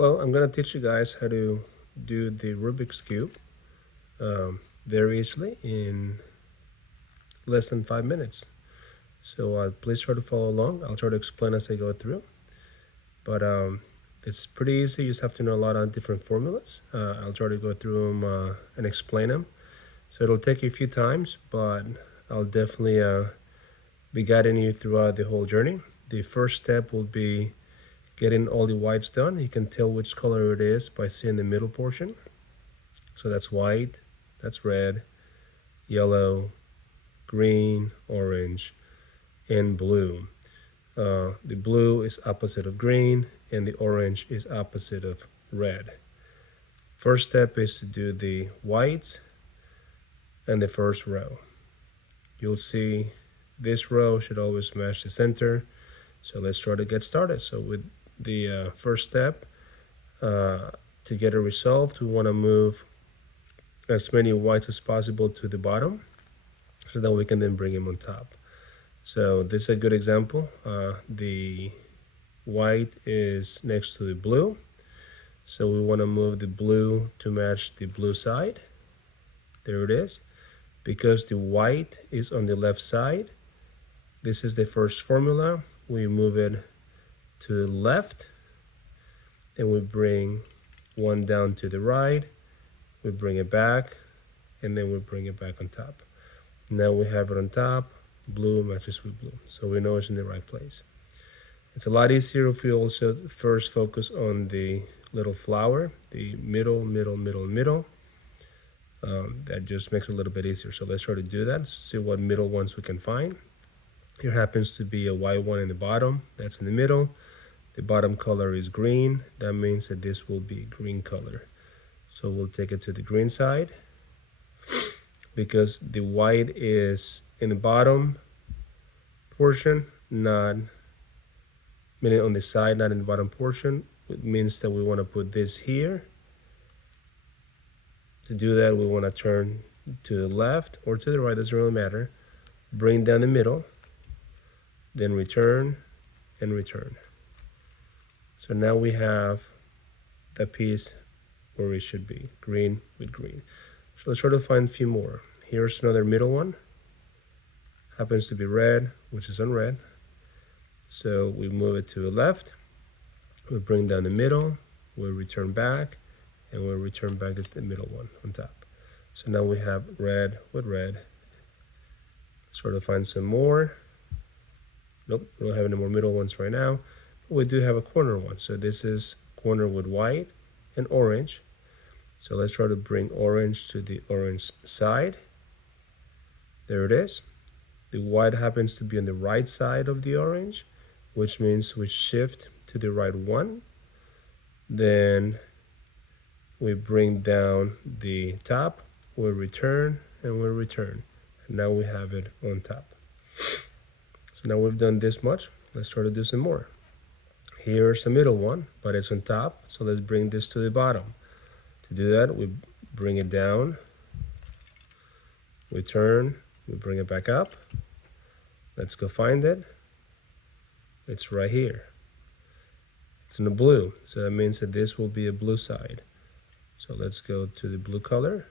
Hello, I'm going to teach you guys how to do the Rubik's Cube very easily in less than 5 minutes. So please try to follow along. I'll try to explain as I go through. But it's pretty easy. You just have to know a lot of different formulas. I'll try to go through them and explain them. So it'll take you a few times, but I'll definitely be guiding you throughout the whole journey. The first step will be getting all the whites done. You can tell which color it is by seeing the middle portion. So that's white, that's red, yellow, green, orange, and blue. The blue is opposite of green, and the orange is opposite of red. First step is to do the whites and the first row. You'll see this row should always match the center. So let's try to get started. So with the first step, to get it resolved, we want to move as many whites as possible to the bottom so that we can then bring them on top. So this is a good example. The white is next to the blue. So we want to move the blue to match the blue side. There it is. Because the white is on the left side, this is the first formula. We move it to the left, and we bring one down to the right. We bring it back, and then we bring it back on top. Now we have it on top. Blue matches with blue, so we know it's in the right place. It's a lot easier if we also first focus on the little flower, the middle. That just makes it a little bit easier. So let's try to do that. See what middle ones we can find. Here happens to be a white one in the bottom. That's in the middle. The bottom color is green. That means that this will be green color. So we'll take it to the green side. Because the white is in the bottom portion, not meaning on the side, not in the bottom portion. It means that we want to put this here. To do that, we want to turn to the left or to the right, doesn't really matter. Bring down the middle, then return and return. So now we have the piece where it should be, green with green. So let's try to find a few more. Here's another middle one. Happens to be red, which is on red. So we move it to the left. We bring down the middle. We return back, and we'll return back to the middle one on top. So now we have red with red. Sort of find some more. Nope, we don't have any more middle ones right now. But we do have a corner one. So this is corner with white and orange. So let's try to bring orange to the orange side. There it is. The white happens to be on the right side of the orange, which means we shift to the right one. Then we bring down the top, we'll return, and we'll return. And now we have it on top. So now we've done this much. Let's try to do some more. Here's the middle one, but it's on top. So let's bring this to the bottom. To do that, we bring it down, we turn, we bring it back up. Let's go find it. It's right here. It's in the blue, so that means that this will be a blue side. So let's go to the blue color.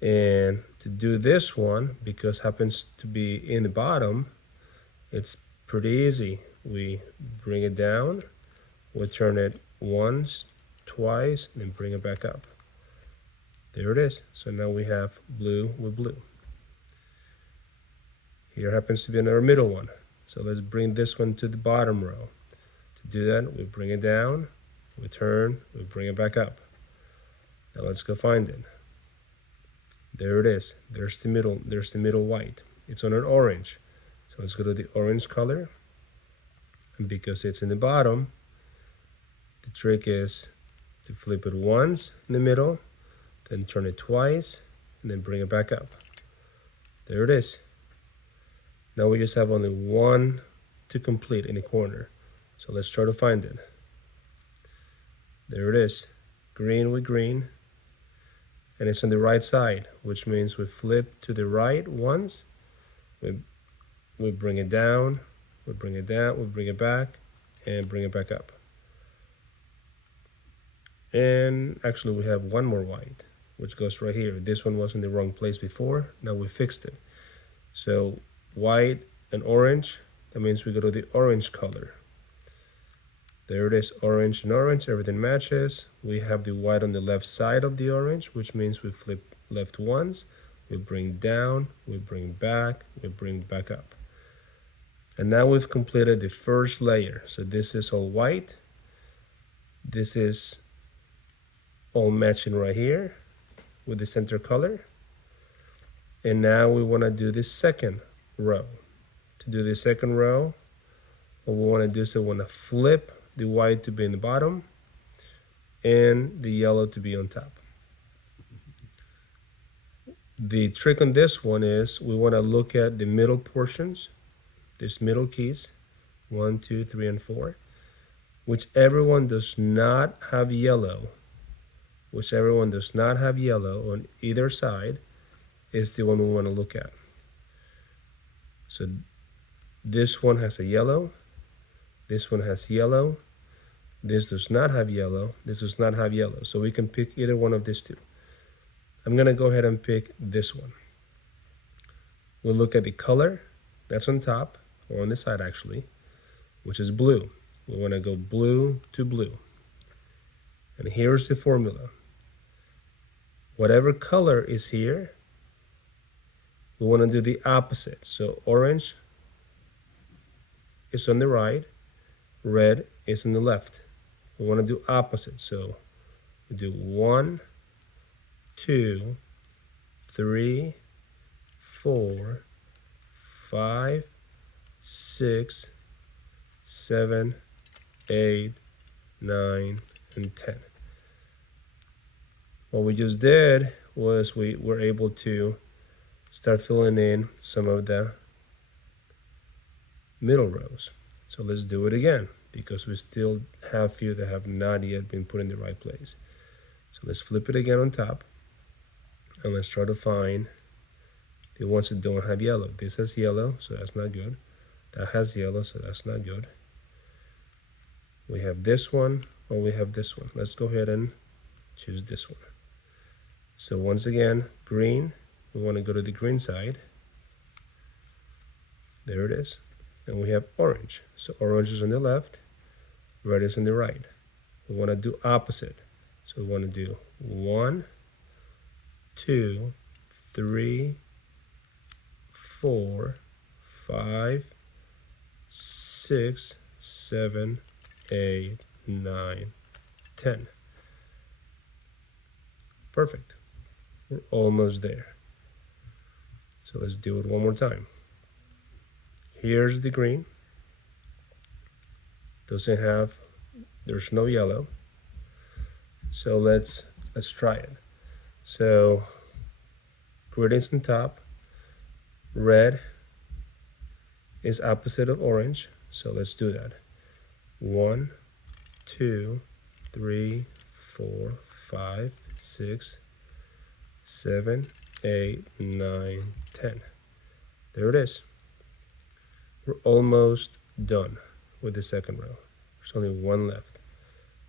And to do this one, because happens to be in the bottom, it's pretty easy. We bring it down, we turn it once, twice, and then bring it back up. There it is. So now we have blue with blue. Here happens to be another middle one. So let's bring this one to the bottom row. To do that, we bring it down, we turn, we bring it back up. Now let's go find it. There it is. There's the middle white. It's on an orange. So let's go to the orange color. And because it's in the bottom, the trick is to flip it once in the middle, then turn it twice, and then bring it back up. There it is. Now we just have only one to complete in the corner. So let's try to find it. There it is, green with green. And it's on the right side, which means we flip to the right once, we bring it down, we bring it down, we bring it back, and bring it back up. And actually we have one more white, which goes right here. This one was in the wrong place before. Now we fixed it. So white and orange, that means we go to the orange color. There it is, orange and orange, everything matches. We have the white on the left side of the orange, which means we flip left once, we bring down, we bring back, we bring back up. And now we've completed the first layer. So this is all white. This is all matching right here with the center color. And now we want to do the second row. To do the second row, what we want to do is we want to flip the white to be in the bottom and the yellow to be on top. The trick on this one is we want to look at the middle portions, these middle keys, 1, 2, 3, and 4, whichever one does not have yellow, on either side is the one we want to look at. So this one has a yellow, this one has yellow, this does not have yellow, this does not have yellow. So we can pick either one of these two. I'm going to go ahead and pick this one. We'll look at the color that's on top, or on the side actually, which is blue. We want to go blue to blue. And here's the formula. Whatever color is here, we want to do the opposite. So orange is on the right, red is on the left. We want to do opposite. So we do 1, 2, 3, 4, 5, 6, 7, 8, 9, and 10. What we just did was we were able to start filling in some of the middle rows. So let's do it again, because we still have few that have not yet been put in the right place. So let's flip it again on top, and let's try to find the ones that don't have yellow. This has yellow, so that's not good. That has yellow, so that's not good. We have this one, or we have this one. Let's go ahead and choose this one. So once again, green, we want to go to the green side. There it is. And we have orange. So orange is on the left, red is on the right. We want to do opposite. So we want to do 1, 2, 3, 4, 5, 6, 7, 8, 9, 10. Perfect. We're almost there. So let's do it one more time. Here's the green. There's no yellow. So let's try it. So green is on top. Red is opposite of orange. So let's do that. 1, 2, 3, 4, 5, 6, 7, 8, 9, 10. There it is. We're almost done with the second row. There's only one left,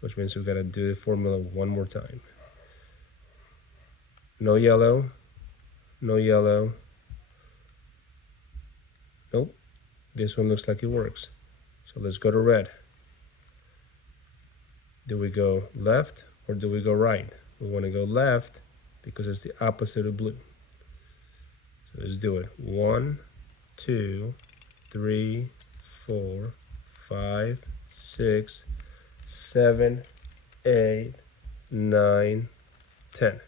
which means we've got to do the formula one more time. No yellow, no yellow. Nope, this one looks like it works. So let's go to red. Do we go left or do we go right? We want to go left because it's the opposite of blue. So let's do it. 1, 2, 3, 4, 5, 6, 7, 8, 9, 10.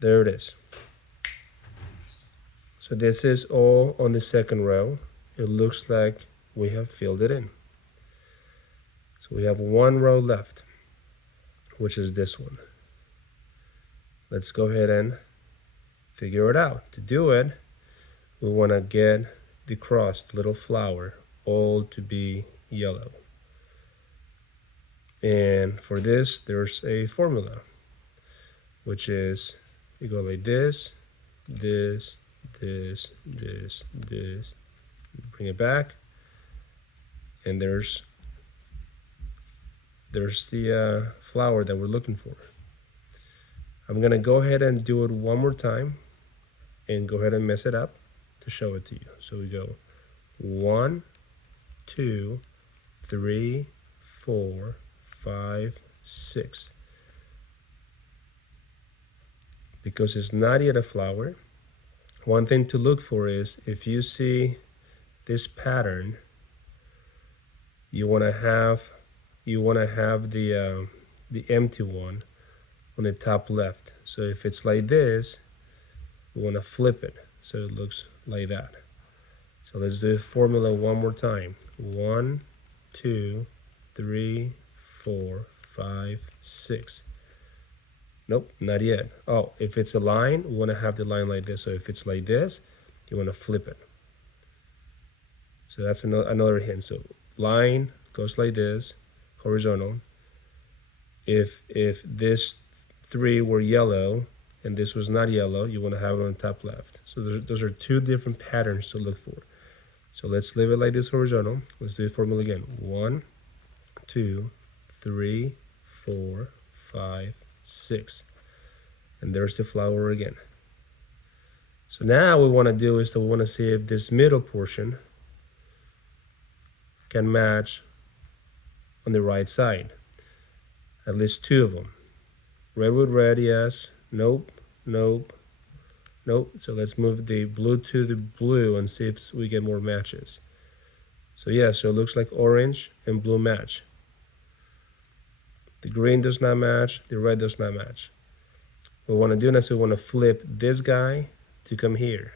There it is. So this is all on the second row. It looks like we have filled it in. So we have one row left, which is this one. Let's go ahead and figure it out. To do it, we want to get the cross, the little flower, all to be yellow. And for this, there's a formula, which is you go like this, this, this, this, this, bring it back, and there's there's the flower that we're looking for. I'm gonna go ahead and do it one more time and go ahead and mess it up to show it to you. So we go 1, 2, 3, 4, 5, 6. Because it's not yet a flower, one thing to look for is if you see this pattern, you want to have the empty one on the top left. So if it's like this, we want to flip it so it looks like that. So let's do the formula one more time. 1, 2, 3, 4, 5, 6. Nope, not yet. Oh, if it's a line, we want to have the line like this. So if it's like this, you want to flip it. So that's another hint. So line goes like this, horizontal. If this 3 were yellow and this was not yellow, you want to have it on top left. So those are two different patterns to look for. So let's leave it like this horizontal. Let's do the formula again. 1, 2, 3, 4, 5, 6. And there's the flower again. So now what we want to do is that we want to see if this middle portion can match on the right side. At least 2 of them. Red with red, yes. Nope, nope, nope. So let's move the blue to the blue and see if we get more matches. So yeah, so it looks like orange and blue match. The green does not match, the red does not match. What we want to do now is we want to flip this guy to come here.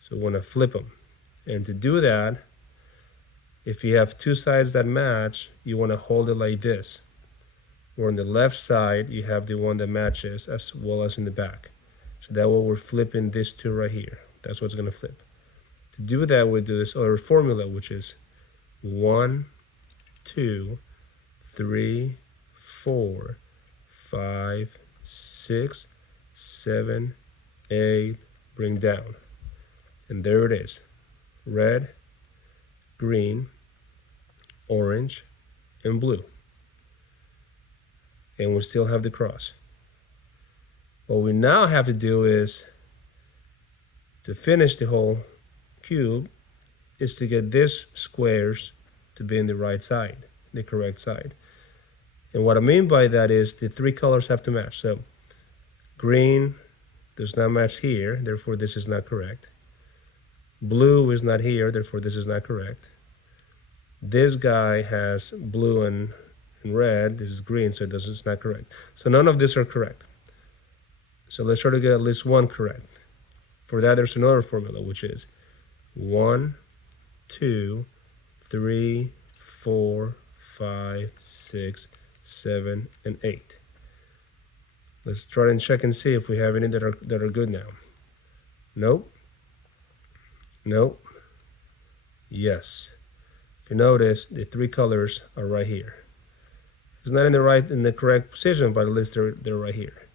So we want to flip them. And to do that, if you have 2 sides that match, you want to hold it like this. Where on the left side, you have the one that matches as well as in the back. So that way we're flipping these 2 right here. That's what's going to flip. To do that, we do this other formula, which is 1, 2, 3, 4, 5, 6, 7, 8, bring down. And there it is. Red, green, orange, and blue. And we still have the cross. What we now have to do is, to finish the whole cube, is to get these squares to be in the right side, the correct side. And what I mean by that is the 3 colors have to match. So green does not match here, therefore this is not correct. Blue is not here, therefore this is not correct. This guy has blue and red, this is green, so it's not correct. So none of these are correct. So let's try to get at least one correct. For that, there's another formula, which is 1, 2, 3, 4, 5, 6, 7, and 8. Let's try and check and see if we have any that are good now. Nope. Nope. Yes. If you notice, the 3 colors are right here. It's not in the correct position, but at least they're right here.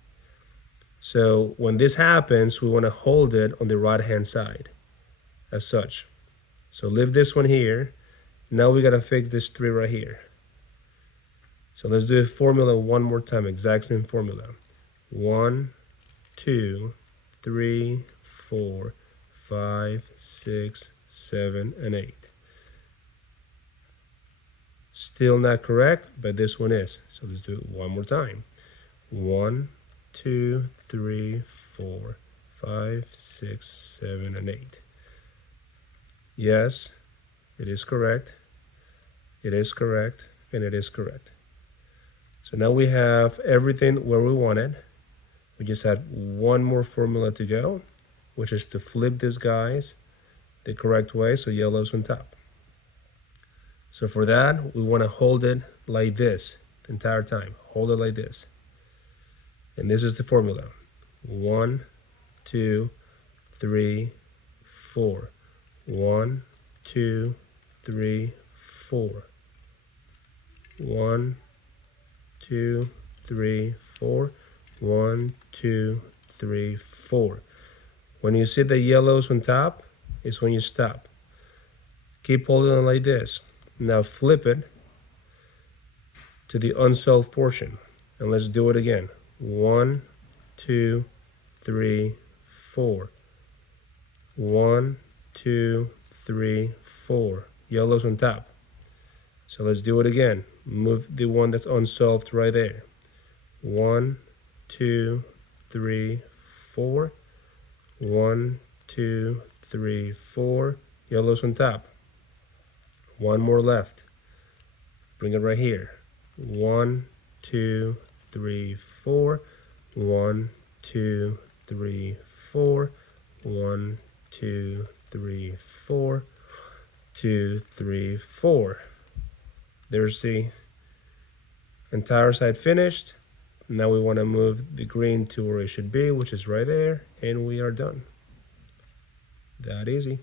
So when this happens, we want to hold it on the right hand side as such. So leave this one here. Now we got to fix this 3 right here. So let's do the formula one more time, exact same formula. 1, 2, 3, 4, 5, 6, 7, and 8. Still not correct, but this one is. So let's do it one more time. 1, 2, 3, 4, 5, 6, 7, and 8. Yes, it is correct. It is correct, and it is correct. So now we have everything where we want it. We just have one more formula to go, which is to flip these guys the correct way, so yellow's on top. So for that, we want to hold it like this the entire time. Hold it like this. And this is the formula. 1, 2, 3, 4. 1, 2, 3, 4. 1, 2, 3, 4. 1, 2, 3, 4. When you see the yellows on top, is when you stop. Keep holding it like this. Now flip it to the unsolved portion. And let's do it again. 1, 2, 3, 4. 1, 2, 3, 4. Yellow's on top. So let's do it again. Move the one that's unsolved right there. 1, 2, 3, 4. 1, 2, 3, 4. Yellow's on top. One more left. Bring it right here. 1, 2, 3, 4. 1, 2, 3, 4. 1, 2, 3, 4. 2, 3, 4. There's the entire side finished. Now we want to move the green to where it should be, which is right there, and we are done. That easy.